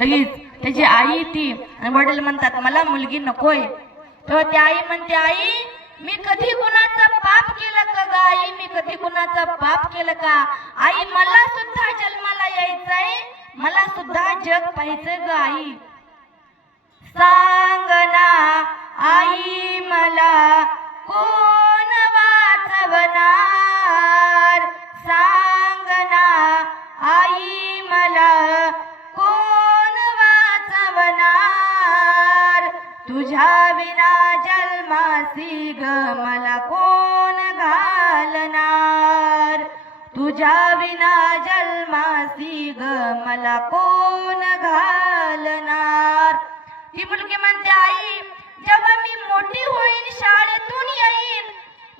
लगेच त्याची आई ती आणि वडील म्हणतात मला मुलगी नकोय. तेव्हा ती आई म्हणते आई मी कधी कुणाचं पाप केलं का ग आई, मी कधी कुणाचं पाप केलं का आई, मला सुद्धा जन्माला यायचंय, मला सुद्धा जग पाहायचंय ग आई. सांग ना आई मला कोण वाचवणार, सांग ना आई मला कोण वाचवणार, तुझ्या विना जन्मासी ग मला कोण घालणार, तुझ्या विना जन्मासी ग मला कोण घालणार. ती मुलगी म्हणते आई जेव्हा मी मोठी होईन शाळेतून येईन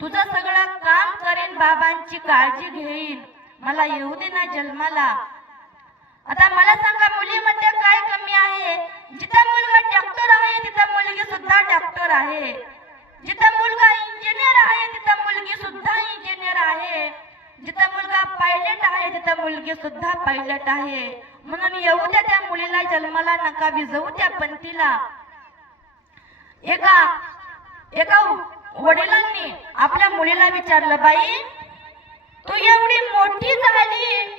तुझं सगळं काम करेन, बाबांची काळजी घेईन, मला येऊ दे ना जन्माला. आता मला सांगा मुलीमध्ये काय कमी आहे? जिथं मुलगा डॉक्टर आहे तिथं मुलगी सुद्धा डॉक्टर आहे, जिथं मुलगा इंजिनियर आहे तिथं मुलगी सुद्धा इंजिनियर आहे, जिथं मुलगा पायलट आहे तिथं मुलगी सुद्धा पायलट आहे. म्हणून येऊ द्या त्या मुलीला जन्माला, नका विजवू त्या पंथीला. एका वडिलांनी आपल्या मुलीला विचारलं बाई तू एवढी मोठी झाली,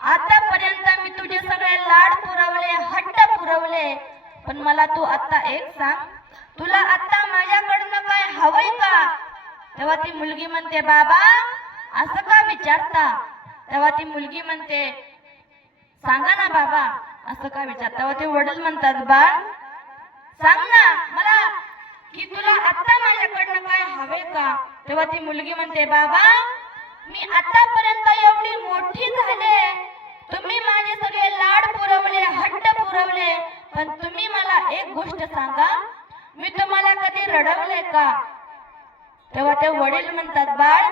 आतापर्यंत मी तुझे सगळे लाड पुरवले, हट्ट पुरवले, पण मला तू आता एक सांग तुला आता माझ्याकडनं काय हवंय का? तेव्हा ती मुलगी म्हणते बाबा असं का विचारता? तेव्हा ती मुलगी म्हणते सांगा ना बाबा असं का विचारता? तेव्हा ते वडील म्हणतात बाळ सांग ना मला की तुला आता माझ्याकडनं काय हवे का? तेव्हा ती मुलगी म्हणते बाबा मी आतापर्यंत एवढी मोठी झाले, तुम्ही माझे सगळे लाड पुरवले, हट्ट पुरवले, पण तुम्ही मला एक गोष्ट सांगा मी तुम्हाला कधी रडवले का? तेव्हा ते वडील म्हणतात बाळ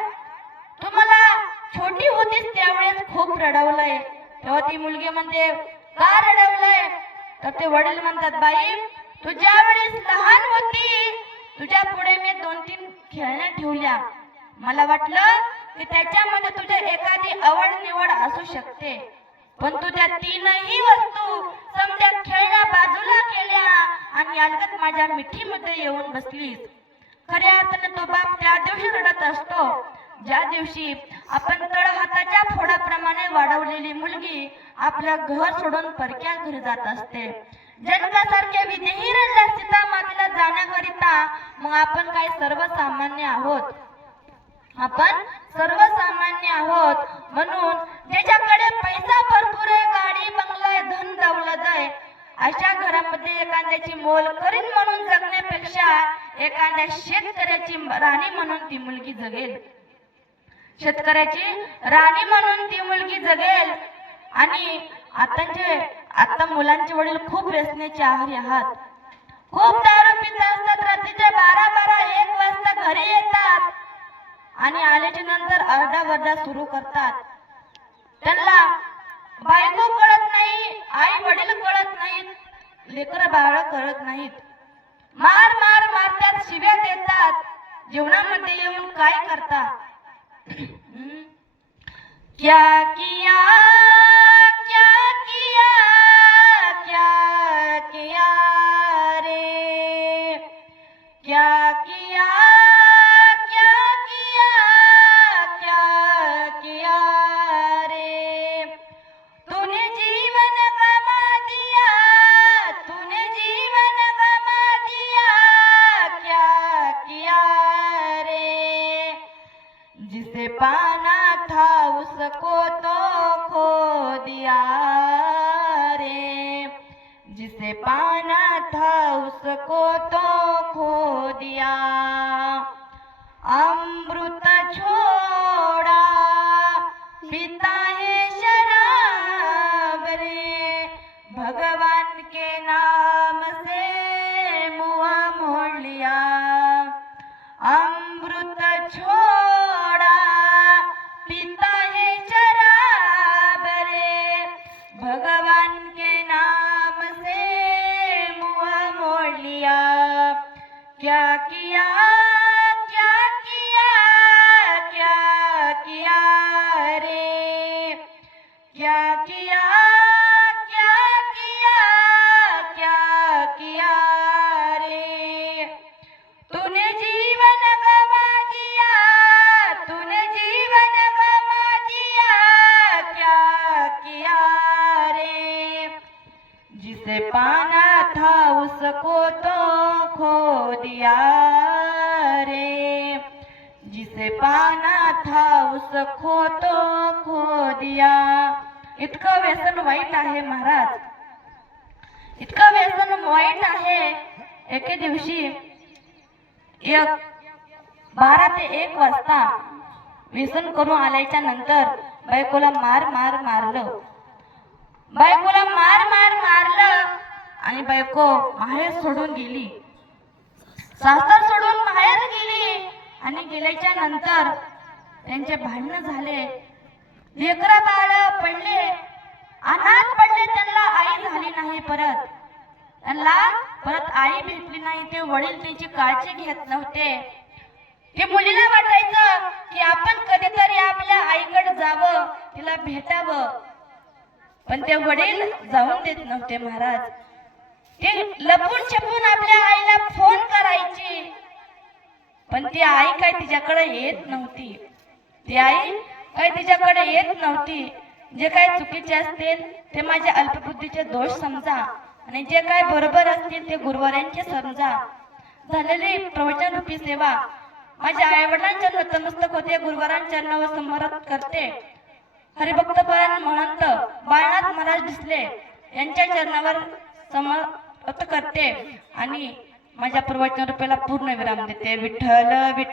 तू मला छोटी होतीस त्यावेळेस खूप रडवलंय. तेव्हा ती मुलगी म्हणते का रडवलंय? तर ते वडील म्हणतात बाई तू ज्या वेळेस लहान होती तुझ्या पुढे मी 2-3 खेळण्या ठेवल्या, मला वाटलं की त्याच्यामध्ये तुझ्या एखादी आवड निवड असू शकते, पण तू त्या 3ही वस्तू समजा खेळण्या बाजूला केल्या आणि अलगद माझ्या मिठीमध्ये येऊन बसलीस. खऱ्या अर्थाने तो बाप त्या दिवशी रडत असतो ज्या दिवशी आपण तळहाताच्या फोडाप्रमाणे वाढवलेली मुलगी आपल्या घर सोडून परक्या घरी जात असते. जनकासारख्या विदेही सीता मातेला जाण्याकरिता मग आपण काय सर्वसामान्य आहोत, आपण सर्वसामान्य आहोत. म्हणून ज्याच्याकडे पैसा भरपूर आहे, गाडी बंगला आहे, धन दौलत आहे, अशा घरामध्ये एखाद्याची मोल करीन म्हणून जगण्यापेक्षा एखाद्या शेतकऱ्याची राणी म्हणून ती मुलगी जगेल, शेतकऱ्याची राणी म्हणून ती मुलगी जगेल. आणि आता मुलांचे वडील खूप व्यसनेचे आहारी आहात, खूप दारू पित असतात, रात्रीच्या 12-1 वाजता घरी येतात आणि आल्याच्या नंतर आरडाओरडा सुरू करतात. त्यांना बायको कळत नाही, आई वडील कळत नाहीत, लेकर बाळ कळत नाहीत, मारतात, शिव्या देतात, जीवनामध्ये येऊन काय करता? क्या किया क्या किया क्या किया रे, क्या किया क्या किया क्या किया रे, तूने जीवन गमा दिया, तूने जीवन गमा दिया, क्या किया रे, जिसे पाना था उसको तो खो दिया रे, जिसे पाना था उसको तो खो दिया, अमृत छोड़ा पीता है शराब रे, भगवान के नाम से मुआ मोड़ लिया, अमृत छोड़ा पीता है शराब रे, भगवान के नाम से मुआ मोड़ लिया, क्या किया क्या किया क्या किया रे, क्या किया क्या किया जिसे पाना था उसको तो खो दिया रे, जिसे पाना था उसको तो खो दिया. इतकं व्यसन वाईट आहे महाराज, इतकं व्यसन वाईट आहे. एके दिवशी 12 ते 1 वाजता व्यसन करून आल्याच्या नंतर बायकोला मारलं. बायकोला मारलं आणि बायको माहेर सोडून गेली, सासर सोडून माहेर गेली. आणि गेल्याच्या नंतर त्यांचे भांडण झाले, लेकरा बाळ पडले, अनाथ पडले. त्यांना आई झाली नाही, त्यांना परत आई भेटली नाही. ते वडील त्यांची काळजी घेत नव्हते. ते मुलीला वाटायचं की आपण कधीतरी आपल्या आईकडे जावं, तिला भेटावं, पण ते वडील जाऊन देत नव्हते महाराज. ते लपून छपून आपल्या आईला फोन करायची, पण ती आई काय तिच्याकडे येत नव्हती. ती आई काय तिच्याकडे येत नव्हती. जे काय चुकीचे असतील ते माझ्या अल्पबुद्धीचे दोष समजा, आणि जे काय बरोबर असतील ते गुरुवारांचे समजा. झालेली प्रवचन रूपी सेवा माझ्या आईवडिलांच्या नतमस्तक होते, गुरुवारांच्या चरणावर समर्पित करते. हरिभक्तपरायण महंत बाळनाथ महाराज डिसले यांच्या चरणावर समर्पित करते आणि माझ्या प्रवचन रूपेला पूर्ण विराम देते. विठ्ठल